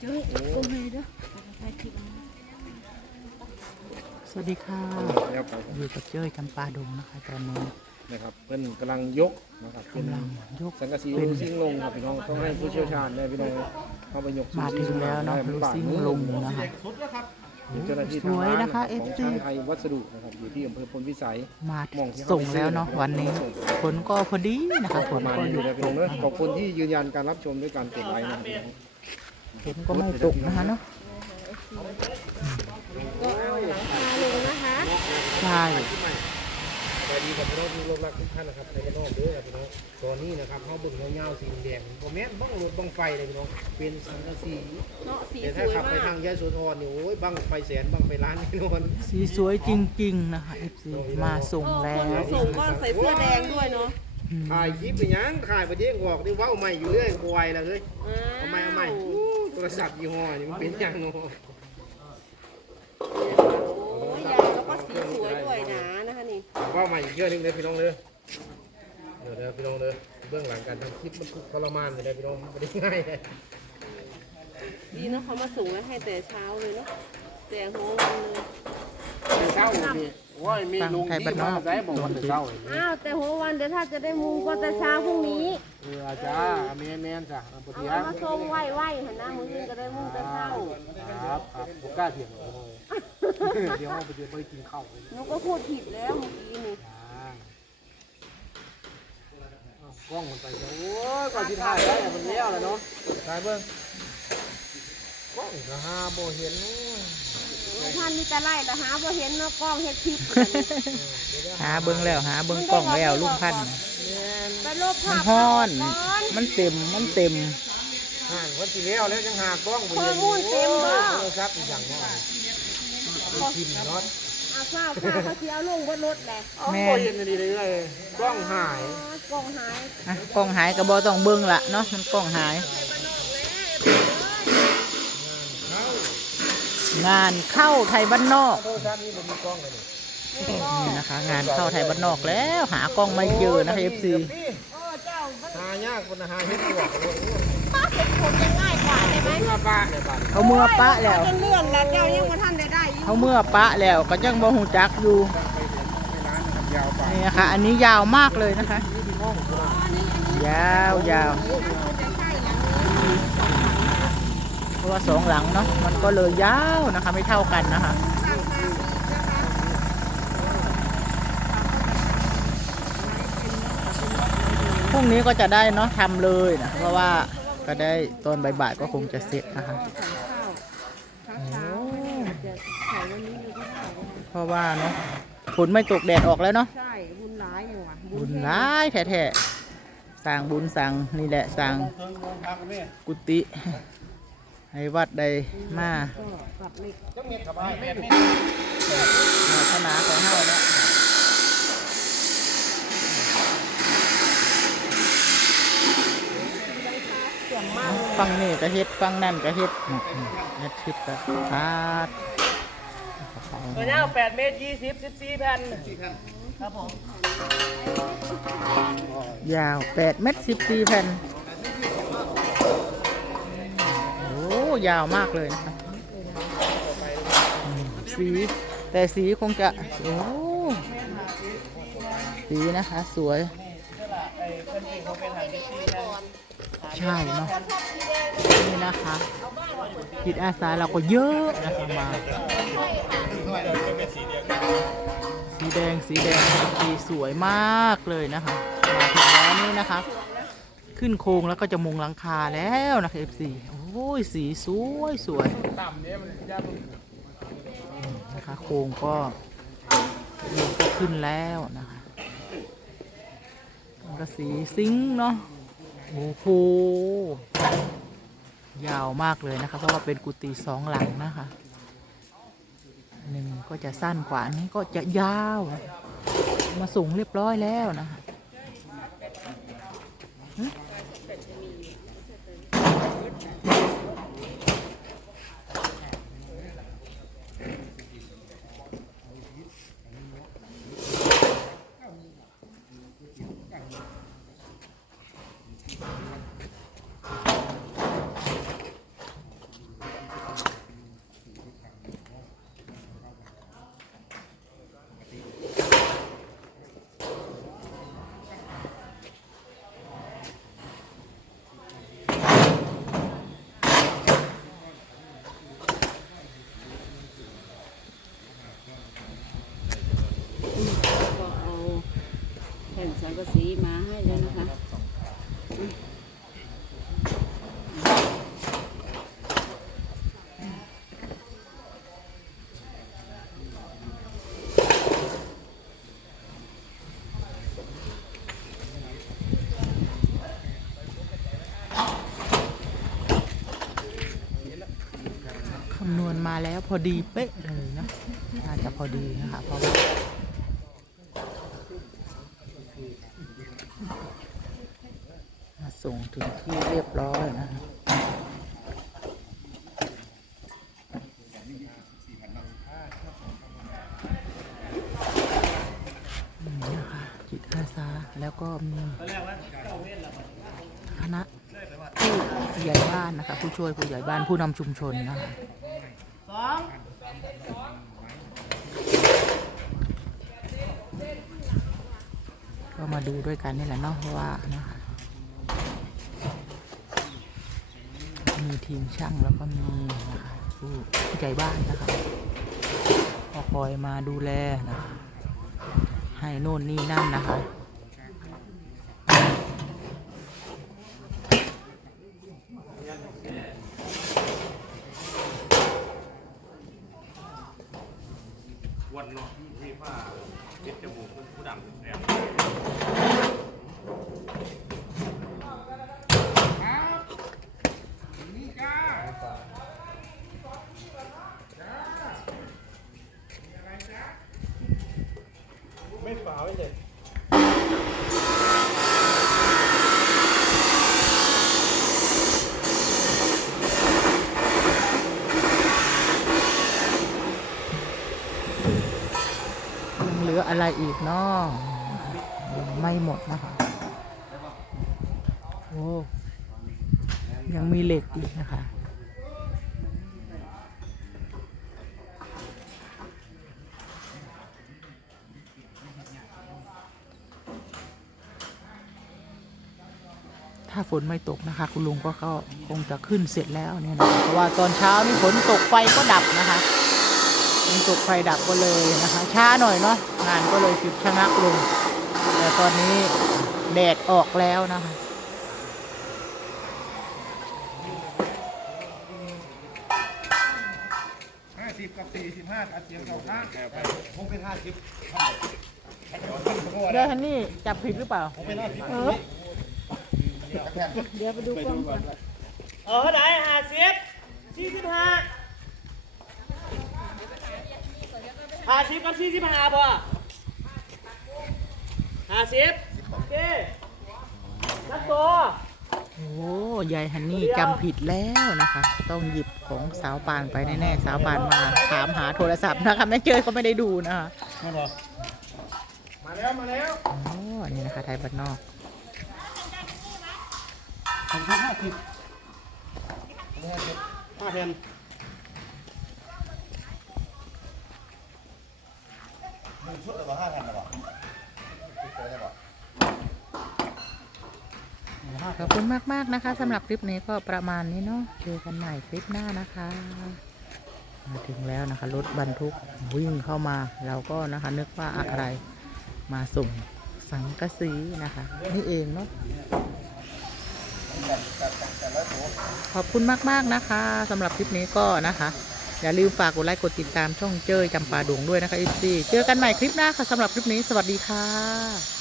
เจ้ยกลมเลยเด้อถ่ายคลิปสวัสดีค่ะแล้วไปอยู่กับเจ้ยจำปาดงนะคะตอนนี้ นะครับเพิ่นกำลังยกนะครับเป็นกำลังยกสังกะสีเป็นซิ่งลงครับพี่น้องต้องให้ผู้เชี่ยวชาญได้พี่น้องเข้าไปยกมาถึงแล้วเนาะลูซิ่งลงนะคะมีเจ้าหน้าที่สวยนะคะทาง FC ร้านของช่างไทยวัสดุนะครับอยู่ที่อำเภอพลพิสัยมาส่งแล้วเนาะวันนี้ฝนก็พอดีนะคะฝปนระมาณก็หนี้ยุดนะพี่น้องเนอะขอบคุณที่ยืนยันการรับชมด้วยการกดไลค์นะครับพี่น้อง ฝนก็ไม่ตกนะคะเนาะก็เอาหลังคาลงนะคะใช่สวัสดีกับพี่น้องที่ร่วมรักทุกท่านนะครับในกระนอกเด้อครับพี่น้องตอนนี้นะครับเขาบึงเงาๆสีแดงโมแม่นบ้องรถบ้องไฟเลยพี่น้องเป็นสังกะสีเนาะสีแต่สถ้าวยขับไปมาทากงยะโสธรนี่โอ้ยบ้างไฟแสนบ้างไฟล้านแน่นอน สีสวยจริง ๆ นะคะ FC มาส่งเออแล้คนว มาส่งก็ใส่เสื้อแดงด้วยเนาะอืมถ่ายคลิปไปยังถ่ายไปเด้งออกนี่เว้าใหม่อยู่เรื่อยบวยแล้วเฮ้ยอ้าวเอาใหม่เอาใหม่อู้โท รศัพท์ยี่ห้อนี่มันเป็นอย่างโน้โอ้ยยาวแล้วก็สีสวยด้วยนะนะคะนี่เว้าใหม่อีกเยอะนึงเลยพี่น้องเลยเดี๋ยวเดี๋ยวพี่น้องเลยเบื้องหลังการทำคลิปมันทุกข์ทรมานเลยนะพี่น้องมันไม่ได้ง่ายเลยดีนะเขามาส่งไว้ให้แต่เช้าเลยเนาะแต่หัววันเลยแต่เช้ามีว่า มีลุงที่มาใส่บอกว่าแต่เช้าอ้าวแต่หัววันเดี๋ยวถ้าจะได้มุงก็แต่เช้าพรุ่งนี้เอออาจารย์เมนเมนจ้ะปเอาฏิญาณมาส่งไหวไหวๆหันหน้ามืออื่นก็ได้มุงแต่เช้าครับครับผมกล้าเถียงหรอกเดี๋ยวไปเดี๋ยวไปกินข้าวเลยหนูก็พูดผิดแล้วเมื่อกี้นี่กล้องมันไปแล้วโอ้ยก่อนที่ถ่ายได้มันเลี้ยวแล้วเนาะถ่ายเบิ้ง กล้องก็หาบ่เห็นท่านมีแต่ไล่แต่หาบ่เห็นเนาะกล้องเฮ็ดคลิปหาเบิ้งแล้วหาเบิ้งกล้องแล้วลุงพันธุ์ไปลบมัภานพฮ้อน ก่อนมันเต็มมันเต็ม ห่างวันที่แล้วแล้วยังหากล้องบ่เห็นข้อมูลเต็มบ่โทรศัพท์อีกอย่างเนาะพิมพ์เนาะอาข้าวข้าวเขาสิเอาลงบนรถแหละแม่บ่เห็นอันนี้เลยกล้องหาย กล้องหาย อะกล้องหายก็บ่ต้องเบิ้งละเนาะมันกล้องหาย งานเข้าไทยบ้านนอกโทรศัพท์นี้บ่มีกล้องเลยนี่นี่นะคะ งานเข้าไทยบ้านนอกแล้ว หากล้องไม่เจอนะคะ FC เออเจ้ามันหายากคนหาเฮ็ดตัวโอ้โหป้าเห็นผมยังง่ายกว่าได้ไหมเมื่อป้าเนี่ยบ้านเขาเมื่อปะแล้วเป็นเรื่องแล้วเจ้ายังมาท่านได้ได้อยู่เขาเมื่อปะแล้วก็ยังบ่หูจักอยู่ร้านนะครับยาวไปนี่นะคะอันนี้ยาวมากเลยนะคะนี่พี่น้องผมว่ายาวยาว เพราะว่าสองหลังเนาะมันก็เลยยาวนะคะไม่เท่ากันนะคะพรุ่งนี้ก็จะได้เนาะทำเลยนะเพราะว่าก็ได้ตอนบ่ายๆก็คงจะเสร็จนะคะเพราะว่าเนาะฝนไม่ตกแดดออกแล้วเนาะใช่บุญหลายอย่างว่ะบุญร้ายแท้ๆสร้างบุญสร้างนี่แหละสร้างกุฏิ ให้วัดได้มาก็ปรับเล็กจังเม็ดกับไอ้เม็ดนี่ศาสนาของเฮาเนาะฟังนี่ก็เฮ็ดฟังนั่นก็เฮ็ดเฮ็ดคิดก็พาดตัวยาว8เมตร20 14แผ่นยาว8เมตร14แผ่นโอ้ ยาวมากเลยนะคะสี แต่สีคงจะโอ้สีนะคะ สวย ใช่เนาะนี่นะคะจิตอาสาเราก็เยอะนะคะมา สีแดงสีแดงสีสวยมากเลยนะคะมาถึงแล้วนี่นะคะ ขึ้นโครงแล้วก็จะมุงหลังคาแล้วนะคะ F4 โอ้ยสีสวยสวยนะคะโครงก็ลงก็ขึ้นแล้วนะคะมันก็สีซิงเนาะโอ้โหยาวมากเลยนะคะ เพราะว่าเป็นกุฏิสองหลังนะคะหนึ่งก็จะสั้นกว่านี้ก็จะยาว มาสูงเรียบร้อยแล้วนะคะ กะสีมาให้แล้วนะคะคำนวณมาแล้วพอดีเป๊ะเลยนะน่าจะพอดีนะคะเพราะว่ามา ส่งถึงที่เรียบร้อยนะคะนี่นะคะจิตอาสาแล้วก็มีคณะผู้ใหญ่บ้านนะคะ ผู้ช่วยผู้ใหญ่บ้านผู้นำชุมชนนะคะก็มาดูด้วยกันนี่แหละเนาะเพราะว่านะคะ มีทีมช่างแล้วก็มีผู้ใหญ่บ้านนะคะก็คอยมาดูแลนะให้โน่นนี่นั่นนะคะวันเนาะที่ผ้าเจ็ดจมูกผู้ดำแดง ไม่ฝาไว้เลยยังเหลืออะไรอีกเนาะยังไม่หมดนะคะ โอ้ ยังมีเหล็กอีกนะคะ ถ้าฝนไม่ตกนะคะ คุณลุงก็ก็คงจะขึ้นเสร็จแล้วเนี่ยนะคะเพราะว่าตอนเช้านี่ฝนตกไฟก็ดับนะคะฝนตกไฟดับก็เลยนะคะ ช้าหน่อยเนาะงานก็เลยหยุดชะงักลงแต่ตอนนี้แดดออกแล้วนะคะห้าสิบกับสี่สิบห้าอัดเสียงเก่าข้างผมเป็นห้าสิบเดี๋ยวฮันนี่จับผิดหรือเปล่าผมเป็นห้าสิบ เดี๋ยวไปดูกล้องก่อนเออไหนห้าสิบสี่สิบห้าห้าสิบกับสี่สิบห้าบ่ห้าสิบโอเคนักตัวโอ้ยายฮันนี่จำผิดแล้วนะคะ ต้องหยิบของสาวปานไปแน่ๆสาวปานมาถามหาโทรศัพท์นะคะแม่เจยก็ไม่ได้ดูนะคะมาแล้วมาแล้วโอ้นี่นะคะไทยบ้านนอก ผมเป็นห้าสิบห้าแทนมึงชุดหรือว่าห้าแทนหรือเปล่าขอบคุณมาก ๆ นะคะสำหรับคลิปนี้ก็ประมาณนี้เนาะเจอกันใหม่คลิปหน้านะคะ มาถึงแล้วนะคะ รถบรรทุกวิ่งเข้ามา เราก็นะคะนึกว่าอะไรมาส่งสังกะสีนะคะ นี่เองเนาะ ขอบคุณมาก ๆ นะคะสำหรับคลิปนี้ก็นะคะ อย่าลืมฝากกดไลค์กดติดตามช่องเจ้ยจำปาดงด้วยนะคะอีซีเจอกันใหม่คลิปหน้าค่ะสำหรับคลิปนี้สวัสดีค่ะ